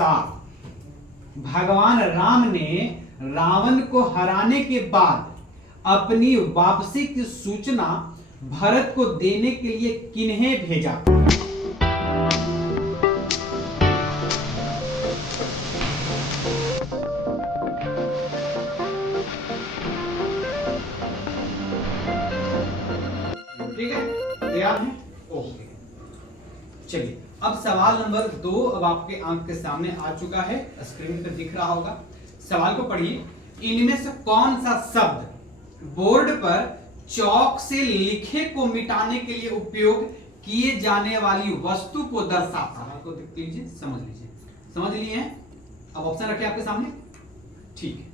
अनुसार भगवान राम ने रावण को हराने के बाद अपनी वापसी की सूचना भरत को देने के लिए किन्हें भेजा? ठीक है, तैयार हैं? ओके, चलिए अब सवाल नंबर 2 अब आपके आंख के सामने आ चुका है, स्क्रीन पर दिख रहा होगा। सवाल को पढ़िए। इनमें से कौन सा शब्द बोर्ड पर चौक से लिखे को मिटाने के लिए उपयोग किए जाने वाली वस्तु को दर्शाता है? को देख लीजिए, समझ लीजिए। समझ लिए हैं? अब ऑप्शन रखे आपके सामने, ठीक है।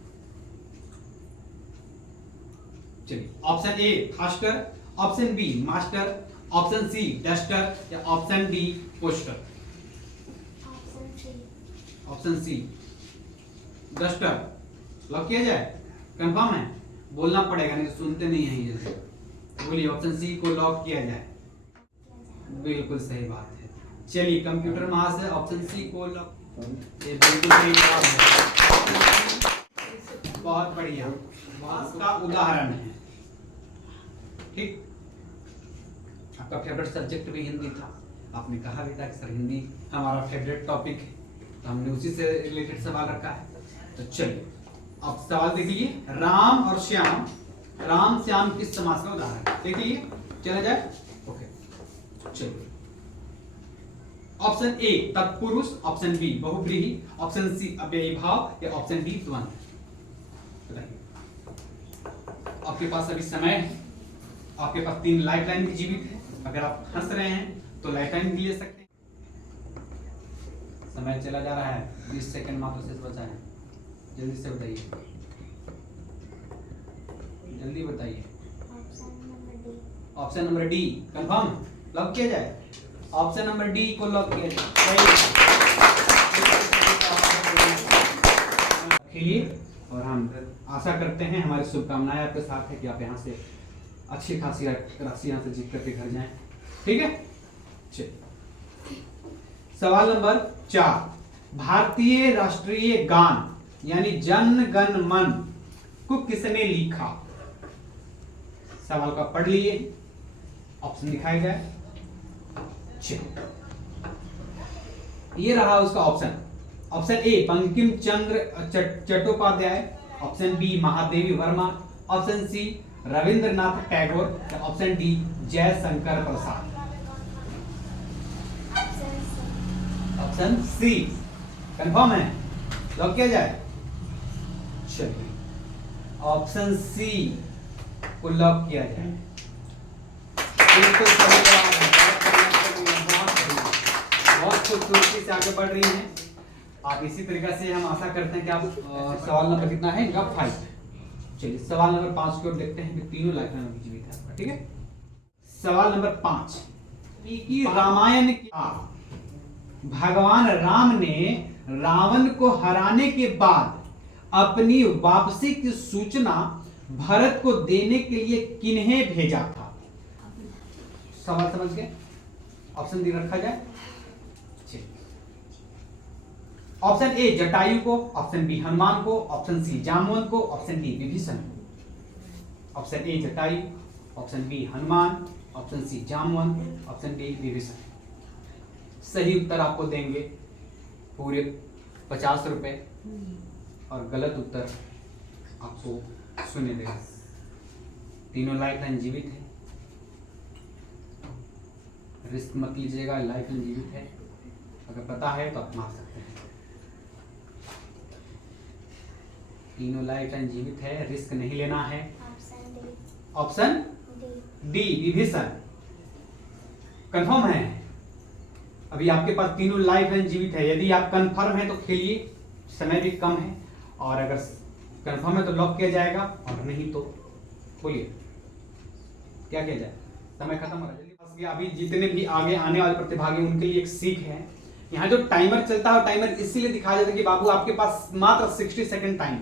चलिए, option A faster, option B master, option C duster या option D poster? Option C duster lock किया जाए? कंफर्म है? बोलना पड़ेगा, नहीं तो सुनते नहीं हैं जैसे। बोलिए, ऑप्शन सी को लॉक किया जाए। बिल्कुल सही बात है। चलिए, कंप्यूटर महाशय ऑप्शन सी को लॉक, ये बिल्कुल सही जवाब है। बहुत बढ़िया, का उदाहरण है। ठीक, आपका फेवरेट सब्जेक्ट भी हिंदी था, आपने कहा भी था कि सर हिंदी हमारा फेवरेट टॉपिक है, तो हमने उसी से रिलेटेड सवाल रखा है। तो चलिए अब सवाल देख लीजिए। राम और श्याम, राम श्याम किस समास का उदाहरण है? देख लीजिए, चला जाए? ओके, चलिए। ऑप्शन ए तत्पुरुष, ऑप्शन बी बहुव्रीहि, ऑप्शन सी अव्ययीभाव या ऑप्शन डी द्वंद्व? बताइए। आपके पास अभी समय है, आपके पास 3 लाइफ लाइन भी जीवित है। अगर आप हंस रहे हैं तो लाइफ लाइन भी ले सकते हैं। समय चला जा रहा है, 20 सेकंड मात्र शेष बचा है। जल्दी से बताइए, जल्दी बताइए। Option number D confirm lock किया जाए? ऑप्शन नंबर डी को लॉक किया जाए। रखिए और हम आशा करते हैं, हमारी शुभकामनाएं आपके साथ है कि आप यहाँ से अच्छी खासी राशि यहाँ से जीत करके घर जाएं। ठीक है, चलिए। सवाल नंबर 4, भारतीय राष्ट्रीय गान यानी जन गण मन को किसने लिखा? सवाल का पढ़ लिए, ऑप्शन दिखाया जाए। ये रहा उसका option. Option A Bankim Chandra Chattopadhyay, option B Mahadevi Verma, option C Rabindranath Tagore, option D Jaishankar Prasad? Option C confirm है? लॉक किया जाए? चलिए, ऑप्शन सी को लॉक किया जाए। बिल्कुल सही जवाब है, बहुत खूबसूरती से आगे बढ़ रही हैं आप। इसी तरीके से हम आशा करते हैं कि आप सवाल नंबर कितना है इनका 5। चलिए सवाल नंबर 5 की ओर देखते हैं कि तीनों लाइफ लाइन जीवित है आपका। ठीक है, सवाल नंबर 5 कि रामायण का भगवान राम ने रावण को हराने के बाद अपनी वापसी की सूचना भरत को देने के लिए किन्हें भेजा था? सवाल समझ गए? ऑप्शन दी रखा जाए। ऑप्शन ए जटायु को, ऑप्शन बी हनुमान को, ऑप्शन सी जामवंत को, ऑप्शन डी विभीषण को? Option A Jatayu, option B Hanuman, option C Jamwant, option D Vibhishan. सही उत्तर आपको देंगे पूरे 50 रुपए और गलत उत्तर आपको शून्य देगा। तीनों लाइफ लाइन जीवित है, रिस्क मत लीजिएगा, लाइफ लाइन जीवित है। अगर पता है तो आप मार सकते हैं। तीनों लाइफ लाइन जीवित है, रिस्क नहीं लेना है। ऑप्शन डी विभीषण कंफर्म है? अभी आपके पास तीनों लाइफ लाइन जीवित है। यदि आप कंफर्म है तो खेलिए, समय भी कम है, और अगर कंफर्म है तो लॉक किया जाएगा, और नहीं तो बोलिए क्या किया जाए? समय खत्म हो रहा है, जल्दी। अभी जितने भी आगे आने वाले प्रतिभागी उनके लिए एक सीख है। यहाँ जो टाइमर चलता है, टाइमर इसीलिए दिखाया जाता है कि बाबू आपके पास मात्र 60 सेकंड टाइम,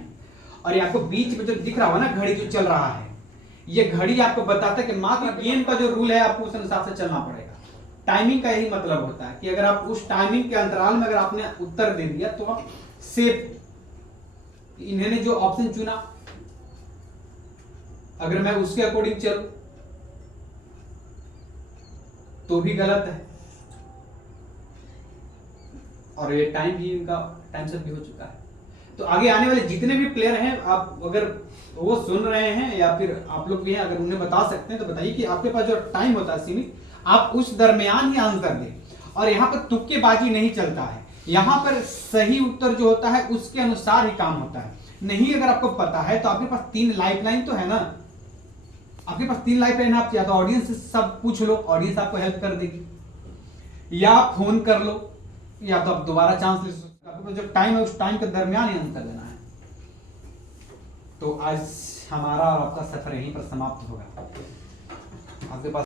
और ये आपको बीच में जो दिख रहा हो ना घड़ी जो चल रहा है, ये घड़ी आपको बताता है कि मात्र गेम का जो रूल है आपको उस अनुसार से चलना पड़ेगा। टाइमिंग का यही मतलब होता है कि अगर आप उस टाइमिंग के अंतराल में अगर आपने उत्तर दे दिया तो आप सेफ। इन्होंने जो ऑप्शन चुना, अगर मैं उसके अकॉर्डिंग चलूं तो भी गलत है, और ये टाइम भी इनका टाइम से भी हो चुका है। तो आगे आने वाले जितने भी प्लेयर हैं, आप अगर वो सुन रहे हैं या फिर आप लोग भी हैं, अगर उन्हें बता सकते हैं तो बताइए कि आपके पास जो टाइम होता है सीमित, आप उस दरमियान ही आंसर दें। और यहाँ पर तुक्केबाजी नहीं चलता है, यहाँ पर सही उत्तर जो होता है उसके अनुसार ही काम होता है। नहीं अगर आपको पता है तो आपके पास 3 लाइफलाइन तो है ना, आपके पास 3 लाइफलाइन, आप या तो ऑडियंस से सब पूछ लो, ऑडियंस आपको हेल्प कर देगी, या आप फोन कर लो, या तो आप दोबारा चांस ले सकते। आपके पास जो टाइम है उस टाइम के दरमियान ही आंसर देना है। तो आज हमारा और आपका सफर यहीं पर समाप्त होगा। आपके पास